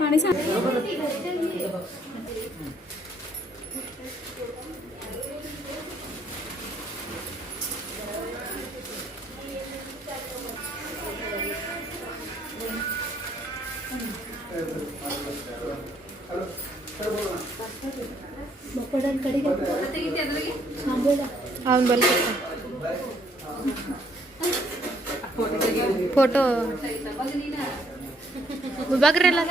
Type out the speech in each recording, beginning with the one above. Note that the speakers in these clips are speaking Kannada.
पाणी सांग फोटो बघरेला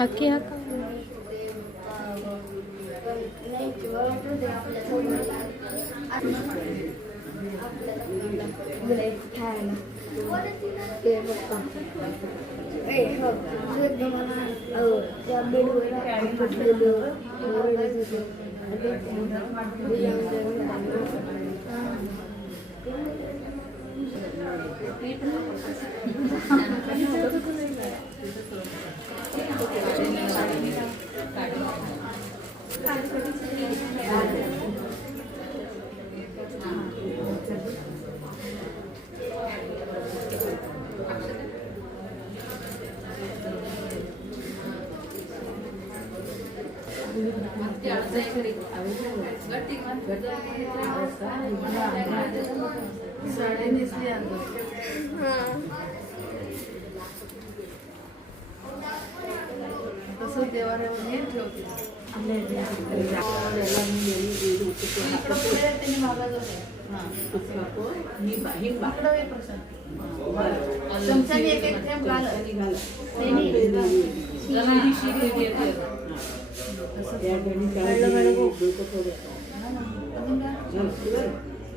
Aqui é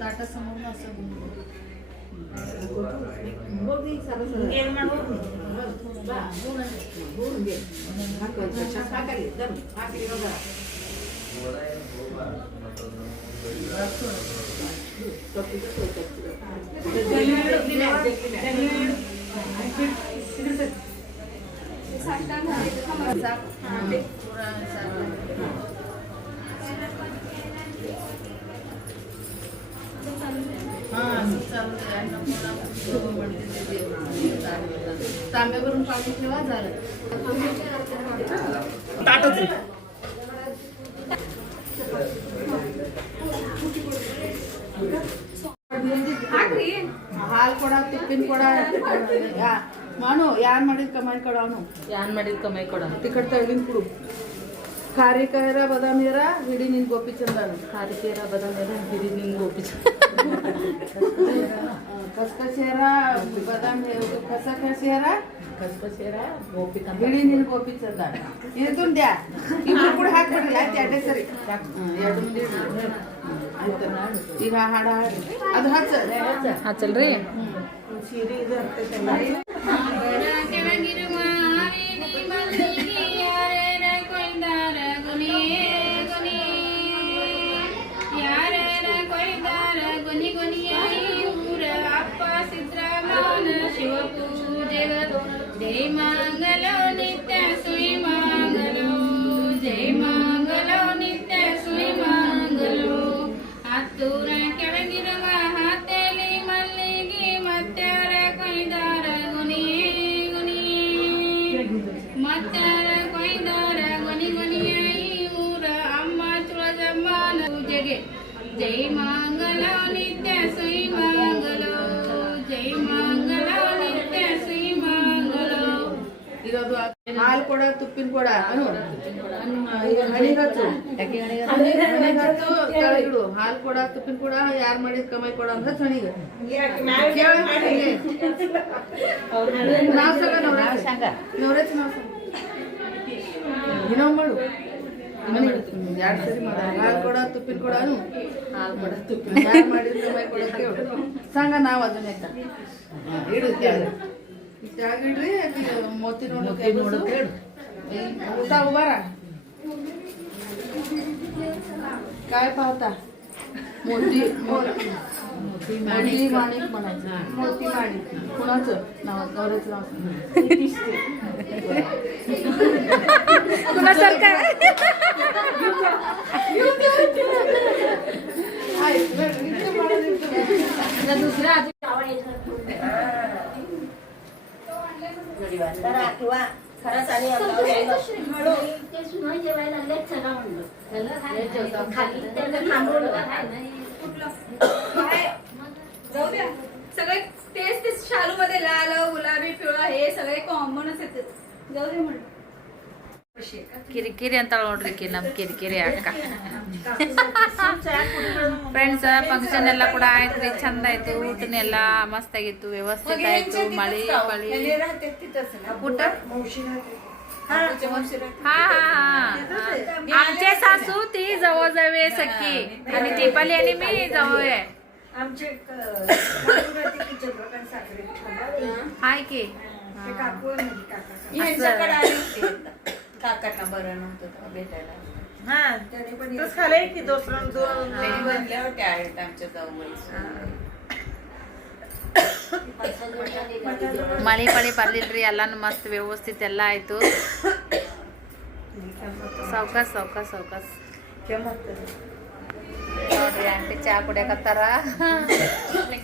ताटा समोर असं तांब्यावरून पाणी ठेवा झालं ಹಾಲು ಕೊಡ ತುಪ್ಪಿನ ಕೊಡ ಮಾನು ಯಾನ್ ಮಾಡಿದ ಕಮಾಯಿ ಕೊಡ ಅವನು ಯಾನ್ ಮಾಡಿದ ಕಮಾಯಿ ಕೊಡ ತಿಕ್ಕಟ್ ತಳ್ಳಿನ ಕುಡು ಖಾರಿಕರ ಬದಾಮಿಯರ ಹಿಡಿ ನಿನ್ ಗೋಪಿಚಂದನು ಖಾರಿಕೇರ ಬದಾಮೇರ ಹಿಡಿ ನಿಂಗೆ ಗೋಪಿಚ ಕಸ್ಕಸೇರ ಬದಾಮಿ ಕಸಕಸೇರ ಕಸ್ಕಸೇರ ಗೋಪಿಕಂದ ಹಿಡಿ ನಿನ್ ಗೋಪಿಚಂದ ಇದು ದ್ಯಾ ಇಬ್ರು ಕೂಡ ಹಾಕ್ಬಿಡ್ರಿ ಆಯ್ತು ಎರಡೇ ಸರಿ ಎರಡು ಮಂದಿ ಆಯ್ತು ಈಗ ಹಾಡ ಹಾಡಿ ಅದು ಹಚ್ಚಲ್ರಿ ಸೀರೆ ಇದು ಆಗ್ತೈತೆ जय मंगलो नित्य सुई मंगलो जय मंगलो नित्य सुई मंगलो हत्तूर ಕೆಳಗಿರುವ ಹಾತೆಲಿ ಮಲ್ಲಿಗೆ ಮತ್ಯಾರ ಕೊಯ್ದಾರ ಗುನಿ ಗುನಿ ಮತ್ಯಾರ ಕೊಯ್ದಾರ ಗುನಿ ಗುನಿಯ ಊರ ಅಮ್ಮ ತುಳಜಮ್ಮನ ಪೂಜೆಗೆ ಜೈ ಮಂಗಲೋ ನಿತ್ಯ ಸುಯಿ ಮಂಗಲೋ ಜೈ ಮಂಗಲೋ ನಿತ್ಯ ಸುಯಿ ಮಂಗಲೋ ಇರೋದು ಹಾಲು ಕೊಡ ತುಪ್ಪಿನ ಕೊಡ ಈಗ ಹಣಿಗತ್ತು ಹಣಿಗತ್ತು ಕೆಳಗಿಡು ಹಾಲು ಕೊಡ ತುಪ್ಪಿನ ಕೊಡ ಯಾರು ಮಾಡಿದ ಕಮಾಯಿ ಕೊಡ ಅಂತ ಹಣಿಗ ನಾವ್ ಸಂಗ ನವ್ರಚ್ ನಾವ್ ಇನ್ನೊಂದ್ ಮಾಡು ಎರಡು ಸರಿ ಮಾಡ ಹಾಲು ಕೊಡ ತುಪ್ಪಿನ ಕೊಡನು ಹಾಲು ಕೊಡ ತುಪ್ಪಿನ ಯಾರು ಮಾಡಿದ ಕಮಾಯಿ ಕೊಡ ಕೇಳು ಸಂಗ ನಾವು ಅದನ್ನ ಇಡುತ್ತೆ ಇಷ್ಟಾಗಿಡ್ರಿ ಮೋತಿ ನೋಡೋಕೆ ಊಟ ಉಬಾರ काय पाहता मोती मोती माणिक म्हणायचं मोती माणिक कुणाचं नाव नवऱ्याचं नाव कुणासारखं दुसऱ्या खरंच आणि जेवायला लेट चला म्हणलं खाली जाऊ द्या सगळे तेच ते शालू मध्ये लाल गुलाबी पिवळा हे सगळे कॉमनच येते जाऊ दे म्हणलं ಕಿರಿಕಿರಿ ಅಂತ ನೋಡ್ರಿ ನಮ್ ಕಿರಿಕಿರಿ ಅಕ್ಕ ಫ್ರೆಂಡ್ಸ್ ಫಂಕ್ಷನ್ ಎಲ್ಲ ಕೂಡ ಆಯ್ತ್ರಿ ಚಂದ ಆಯ್ತು ಊಟನೆಲ್ಲ ಮಸ್ತ್ ಆಗಿತ್ತು ವ್ಯವಸ್ಥಿತ ಆಯ್ತು ಮಳಿ ಪಳಿ ಊಟ हा आमचे सासू ती जवळजवळ आहे सख्खी आणि दीपाली आणि मी जवळ आहे आमचे हाय की काकांना बरं नव्हतं भेटायला हा तसं झालंय की दोन बनल्या होत्या आहेत आमच्या जाऊबाई ಮಳಿ ಪಳಿ ಬರ್ಲಿಲ್ರಿ ಎಲ್ಲಾನು ಮಸ್ತ್ ವ್ಯವಸ್ಥಿತ ಎಲ್ಲ ಆಯ್ತು ಸಾವ್ಕಾಸ್ ಸಾವ್ಕಾಸ್ ಸಾವ್ಕಾಸ್ ನೋಡ್ರಿ ಆಂಟಿ ಚಾ ಕುಡಿಯಕತ್ತಾರ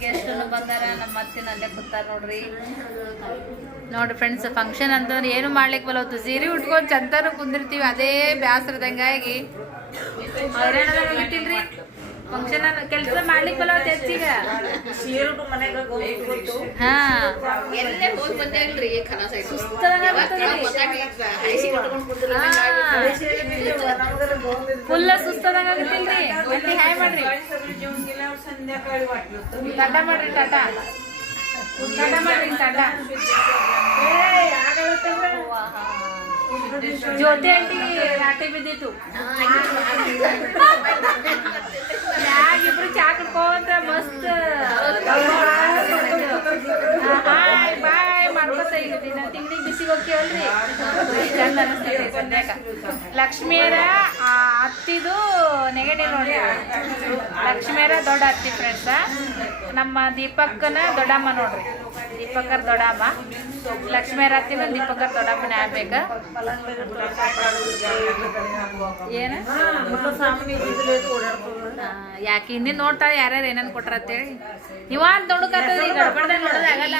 ಗೆಸ್ಟ್ ಬಂದಾರ ನಮ್ಮ ಅತ್ತಿನ ಅಲ್ಲೇ ಕೂತಾರ ನೋಡ್ರಿ ನೋಡ್ರಿ ಫ್ರೆಂಡ್ಸ್ ಫಂಕ್ಷನ್ ಅಂತಂದ್ರೆ ಏನು ಮಾಡ್ಲಿಕ್ಕೆ ಬಲವತ್ತು ಸೀರೆ ಉಟ್ಕೊಂಡು ಚಂತಾನು ಕುಂದಿರ್ತೀವಿ ಅದೇ ಬ್ಯಾಸರದಂಗಾಗಿ ಇಟ್ಟಿಲ್ರಿ ಫಂಕ್ಷನ್ ಕೆಲಸ ಮಾಡ್ಲಿಕ್ಕೆ ಬಲವತ್ತು ಹೆಚ್ಚೀಗ ಹಾ ಎಲ್ಲೇ ಹೋಗಿ ಬಂದೇನ್ರಿ ಫುಲ್ ಸುಸ್ತದಂಗ ಆಗತ್ತಿಲ್ರಿ ಅಲ್ಲಿ ಹಾಯ್ ಮಾಡ್ರಿ ಟಾಟಾ ಮಾಡ್ರಿ ಟಾಟಾ ಟಾಟಾ ಮಾಡ್ರಿ ಟಾಟಾ ಜ್ಯೋತಿ ಆಂಟಿ ರಾಟಿ ಬಿದ್ದಿತ್ತು ಇಬ್ರು ಚಾ ಕುಡ್ಕೊಂತ ಲಕ್ಷ್ಮಿಯರ ಅತ್ತಿದು ನೆಗೆಟಿವ್ ನೋಡಿ. ಲಕ್ಷ್ಮಿಯರ ದೊಡ್ಡ ಅತ್ತಿ ಫ್ರೆಂಡ್ಸ. ನಮ್ಮ ದೀಪಕ್ಕನ ದೊಡ್ಡಮ್ಮ ನೋಡ್ರಿ. ದೀಪಕ್ಕರ್ ದೊಡ್ಡಮ್ಮ, ಲಕ್ಷ್ಮಿಯರ ಅತ್ತಿನ ದೀಪಕ್ಕರ್ ದೊಡ್ಡಮ್ಮನ ಆಗ್ಬೇಕ. ಏನ ಯಾಕೆ ಹಿಂದಿನ ನೋಡ್ತಾಳೆ ಯಾರ್ಯಾರು ಏನೇನು ಕೊಟ್ರ ಅಂತೇಳಿ. ನೀವಾನ್ ದೊಡ್ಡಕತ್ತದ ಈಗ ಗಡ್ಬಡ್ದಾಗ ನೋಡೋದಾಗಲ್ಲ.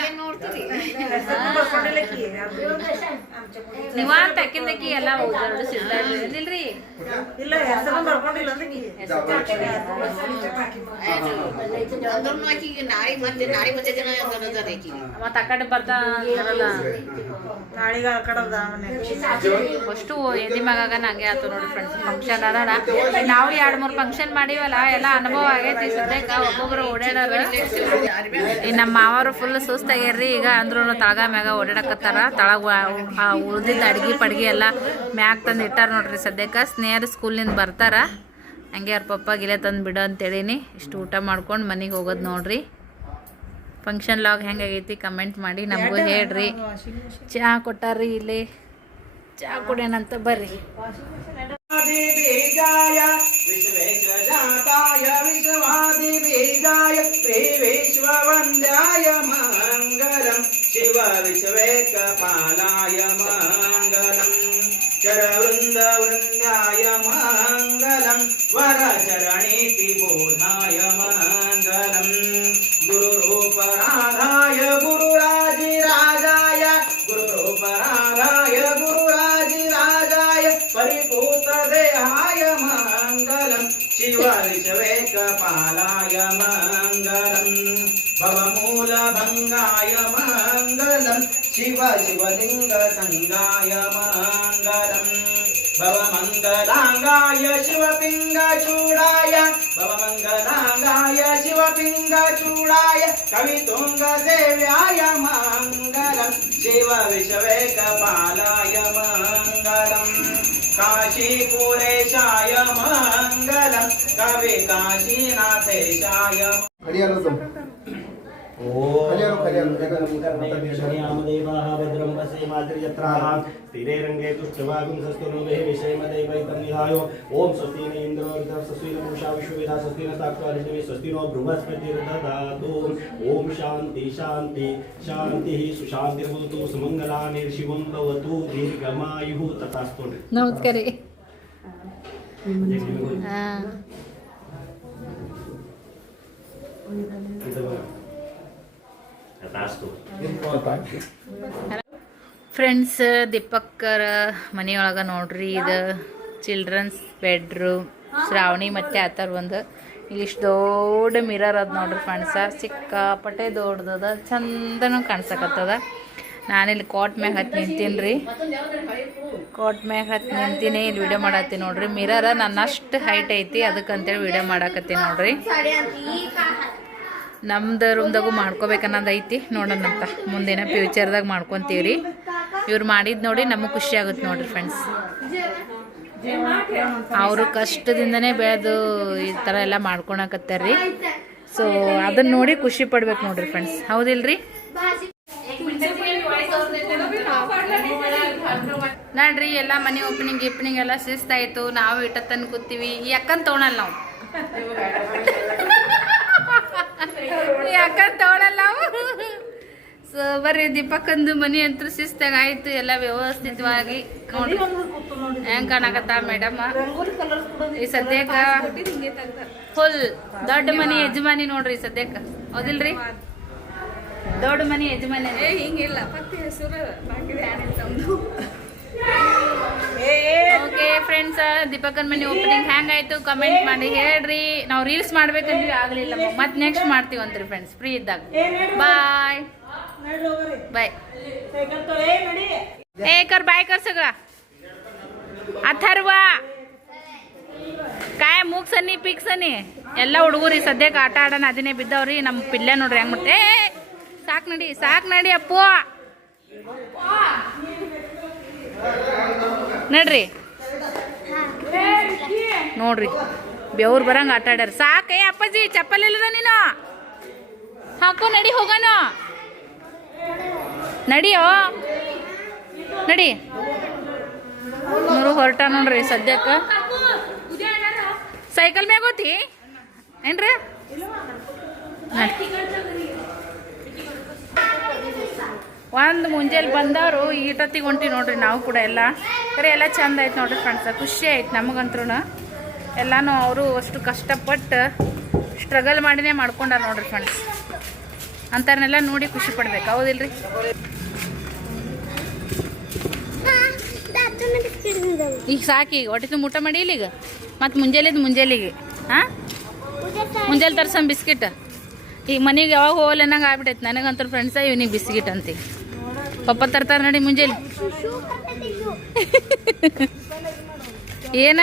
ನೀವಾನ್ ತಕ್ಕಿಂದಕ್ಕಿ ಎಲ್ಲ ದೊಡ್ಡ ಸಿಡ್ಲಿಲ್ರಿ. ಇಲ್ಲ ಹೆಸರು ಬರ್ಕೊಂಡಿಲ್ಲ ಮತ್ತ ಆ ಕಡೆ ಬರ್ತಾರಲ್ಲ ನಾಳಿಗೆ ಆ ಕಡೆ ಅಷ್ಟು ಎದಿ ಮಗಾಗ ನಂಗೆ ಆಯ್ತು ನೋಡಿ ಫ್ರೆಂಡ್ಸ್. ಫಂಕ್ಷನ್ ಅದಾಡ ನಾವು 2-3 ಫಂಕ್ಷನ್ ಮಾಡೀವಲ್ಲ, ಎಲ್ಲ ಅನುಭವ ಆಗೈತಿ. ಸದ್ಯಕ್ಕೆ ಒಬ್ಬೊಬ್ರು ಓಡಾಡೋರು. ಈ ನಮ್ಮ ಮಾವರು ಫುಲ್ ಸುಸ್ತಾಗ್ಯಾರ್ರಿ. ಈಗ ಅಂದ್ರೂ ತಳಗ ಮ್ಯಾಗ ಓಡಾಡಕತ್ತಾರ. ತಳಗ ಉಳ್ದಿದ್ದ ಅಡ್ಗಿ ಪಡ್ಗಿ ಎಲ್ಲ ಮ್ಯಾಗ ತಂದು ಇಟ್ಟಾರ ನೋಡ್ರಿ. ಸದ್ಯಕ್ಕೆ ಸ್ನೇಹರ್ ಸ್ಕೂಲಿಂದ ಬರ್ತಾರ. ಹಂಗೆ ಅವ್ರ ಪಪ್ಪ ಗಿಲೆ ತಂದು ಬಿಡೋ ಅಂತೇಳೀನಿ. ಇಷ್ಟು ಊಟ ಮಾಡ್ಕೊಂಡು ಮನೆಗೆ ಹೋಗೋದು ನೋಡ್ರಿ. ಫಂಕ್ಷನ್ ಲಾಗ್ ಹೆಂಗಾಗೈತಿ ಕಮೆಂಟ್ ಮಾಡಿ ನಮಗೂ ಹೇಳ್ರಿ. ಚಹಾ ಕೊಟ್ಟಾರ್ರಿ ಇಲ್ಲಿ, ಚಹಾ ಕುಡಿಯೋಣಂತ ಬರ್ರಿ. बीजाय विश्वेशजाताय विश्वादिबीजाय श्रीविश्ववन्द्याय मङ्गलम् शिव विश्वेकपालाय मङ्गलम् चरवृन्दवृन्द्याय मङ्गलम् वरचरणीतिबोधाय मङ्गलम् गुरुरूपराधाय गुरुराजिराजाय गुरुरूपराधाय गुरुराजिराजाय परिपूतदेहाय मङ्गलम् शिव विश्वेकपालाय मङ्गलम् भवमूलभङ्गाय मङ्गलम् शिव शिवलिङ्गसङ्गाय मङ्गलम् भवमङ्गलाङ्गाय शिवपिङ्गचूडाय भवमङ्गलाङ्गाय शिवपिङ्गचूडाय कवितुङ्गसेव्याय मङ्गलम् शिव विश्वेकपालाय मङ्गलम् काशीपुरेशाय मङ्गलम् कवि काशीनाथेशाय भद्रं वसे मातृयत्राः स्थिरे रङ्गे तुच्छवागुंसस्तुनुभिः विषयमदैवैतं निधाय ॐ स्वस्ति न इन्द्रो स्वस्ति न पूषा विश्ववेदा स्वस्ति न साक्षात् स्वस्ति नो बृहस्पतिर्दधातु ॐ शान्ति शान्ति शान्तिः सुशान्तिर्भवतु सुमङ्गलानिर्शिवं भवतु दीर्घमायुः तथास्तु. ನಮಸ್ಕಾರ ರೀ. ಫ್ರೆಂಡ್ಸ್, ದೀಪಕ್ಕರ ಮನೆಯೊಳಗೆ ನೋಡ್ರಿ, ಇದು ಚಿಲ್ಡ್ರನ್ಸ್ ಬೆಡ್ರೂಮ್. ಶ್ರಾವಣಿ ಮತ್ತು ಆತರ ಒಂದು ಇಲ್ಲಿಷ್ಟು ದೊಡ್ಡ ಮಿರರ್ ಅದ ನೋಡ್ರಿ ಫ್ರೆಂಡ್ಸ. ಸಿಕ್ಕಾಪಟ್ಟೆ ದೊಡ್ಡದ, ಚಂದನೂ ಕಾಣ್ಸಕತ್ತದ. ನಾನಿಲ್ಲಿ ಕೋಟ್ ಮ್ಯಾಗ ಹತ್ತಿ ನಿಂತೀನಿ ರೀ. ಕೋಟ್ ಮ್ಯಾಗ ಹತ್ತಿ ನಿಂತೀನಿ, ಇಲ್ಲಿ ವಿಡಿಯೋ ಮಾಡತ್ತೀನಿ ನೋಡ್ರಿ. ಮಿರರ್ ನನ್ನಷ್ಟು ಹೈಟ್ ಐತಿ, ಅದಕ್ಕಂತೇಳಿ ವಿಡಿಯೋ ಮಾಡಾಕತ್ತೀನಿ ನೋಡ್ರಿ. ನಮ್ದು ರೂಮ್ದಾಗೂ ಮಾಡ್ಕೋಬೇಕನ್ನೋದು ಐತಿ, ನೋಡೋಣಂತ ಮುಂದಿನ ಫ್ಯೂಚರ್ದಾಗ ಮಾಡ್ಕೊತೀವ್ರಿ. ಇವ್ರು ಮಾಡಿದ್ದು ನೋಡಿ ನಮಗೆ ಖುಷಿ ಆಗುತ್ತೆ ನೋಡ್ರಿ ಫ್ರೆಂಡ್ಸ್. ಅವರು ಕಷ್ಟದಿಂದನೇ ಬೆಳೆದು ಈ ಥರ ಎಲ್ಲ ಮಾಡ್ಕೊಳಕತ್ತಾರ್ರಿ. ಸೊ ಅದನ್ನ ನೋಡಿ ಖುಷಿ ಪಡ್ಬೇಕು ನೋಡ್ರಿ ಫ್ರೆಂಡ್ಸ್, ಹೌದಿಲ್ರಿ? ನೋಡ್ರಿ, ಎಲ್ಲ ಮನೆ ಓಪನಿಂಗ್ ಎಲ್ಲ ಶಿಸ್ತಾಯ್ತು. ನಾವು ಇಟ್ಟತ್ತನ್ ಕೂತೀವಿ. ಈ ಅಕ್ಕನ್ ತೊಗೊಳಲ್ಲ ನಾವು, ಈ ಅಕ್ಕನ್ ತೊಗೊಳಲ್ಲ ನಾವು. ಸೊ ಬರ್ರಿ, ದೀಪಕ್ಕಂದು ಮನೆ ಅಂತೂ ಶಿಸ್ತಾಗ ಆಯ್ತು, ಎಲ್ಲ ವ್ಯವಸ್ಥಿತವಾಗಿ. ನೋಡಿ ಹೆಂಗ್ ಕಾಣಕತ್ತ ಮೇಡಮ್. ಈ ಸದ್ಯಕ್ಕ ಫುಲ್ ದೊಡ್ಡ ಮನೆ ಯಜಮಾನಿ ನೋಡ್ರಿ ಸದ್ಯಕ್ಕ, ಹೌದಿಲ್ರಿ? ದೊಡ್ಡ ಮನೆ ಯಜಮಾನಿ ಹಿಂಗಿಲ್ಲ. ಓಕೆ ಫ್ರೆಂಡ್ಸ್, ದೀಪಕ್ಕನ್ ಮನೆ ಓಪನಿಂಗ್ ಹೆಂಗಾಯ್ತು ಕಮೆಂಟ್ ಮಾಡಿ ಹೇಳ್ರಿ. ನಾವು ರೀಲ್ಸ್ ಮಾಡ್ಬೇಕಂದ್ರೆ ಆಗ್ಲಿಲ್ಲ, ಮತ್ತೆ ನೆಕ್ಸ್ಟ್ ಮಾಡ್ತೀವಂತ್ರಿ ಫ್ರೆಂಡ್ಸ್ ಫ್ರೀ ಇದ್ದಾಗ. ಬಾಯ್ ಬಾಯ್. कर बाय कर सगळं. अथर्वा काय ಮೂಗ್ ಸನ್ನಿ ಪಿಕ್ ಸನ್ನಿ ಎಲ್ಲ ಹುಡುಗರಿ ಸದ್ಯಕ್ಕೆ ಆಟ ಆಡೋಣ ಅದನ್ನೇ ಬಿದ್ದವ್ರಿ. ನಮ್ಮ ಪಿಲ್ಲೆ ನೋಡ್ರಿ ಹೆಂಗ್ ಮಾಡ್ತೆ. ಸಾಕ್ ನಡಿ ಅಪ್ಪು ನಡ್ರಿ. ನೋಡ್ರಿ ಬೆವ್ರು ಬರಂಗ ಆಟ ಆಡ್ಯಾರ. ಸಾಕ ಅಪ್ಪಾಜಿ, ಚಪ್ಪಲ್ ಇಲ್ಲದ ನೀನು ಹಾಕೋ. ನಡಿ ಹೋಗೋಣ, ನಡಿಯೋ ನಡಿ. ಮೂರು ಹೊರಟ ನೋಡ್ರಿ ಸದ್ಯಕ್ಕೆ ಸೈಕಲ್ ಮ್ಯಾಗ ಹೋತಿ ಏನ್ರಿ ಒಂದು ಮುಂಜಾನೆ ಬಂದವರು ಈಟೊತ್ತಿಗೆ ಹೊಂಟಿ ನೋಡ್ರಿ ನಾವು ಕೂಡ ಎಲ್ಲ ಕರೆ ಎಲ್ಲ ಚಂದ ಐತೆ ನೋಡ್ರಿ ಫ್ರೆಂಡ್ಸ ಖುಷಿ ಆಯ್ತು ನಮಗಂತ್ರೂ ಎಲ್ಲನೂ ಅವರು ಅಷ್ಟು ಕಷ್ಟಪಟ್ಟು ಸ್ಟ್ರಗಲ್ ಮಾಡಿನೇ ಮಾಡ್ಕೊಂಡಾರ ನೋಡ್ರಿ ಫ್ರೆಂಡ್ಸ್ ಅಂಥವ್ರನ್ನೆಲ್ಲ ನೋಡಿ ಖುಷಿ ಪಡ್ಬೇಕು ಹೌದಿಲ್ರಿ ಈಗ ಸಾಕು ಈಗ ಹೊಟ್ಟೆ ತುಂಬ ಊಟ ಮಾಡಿ ಇಲ್ಲಿಗ ಮತ್ತು ಮುಂಜಾನೆಗೆ ಹಾಂ ಮುಂಜಾನೆ ತರ್ಸಮ್ ಬಿಸ್ಕಿಟ್ ಈಗ ಮನೆಗೆ ಯಾವಾಗ ಹೋಗಲ್ಲ ಅನ್ನಂಗೆ ಆಗ್ಬಿಟ್ಟೈತೆ ನನಗಂತೂ ಫ್ರೆಂಡ್ಸ ಇವನಿಗೆ ಬಿಸ್ಕಿಟ್ ಅಂತಿ ಪಪ್ಪ ತರ್ತಾರೆ ನೋಡಿ ಮುಂಜಾನೆ ಏನ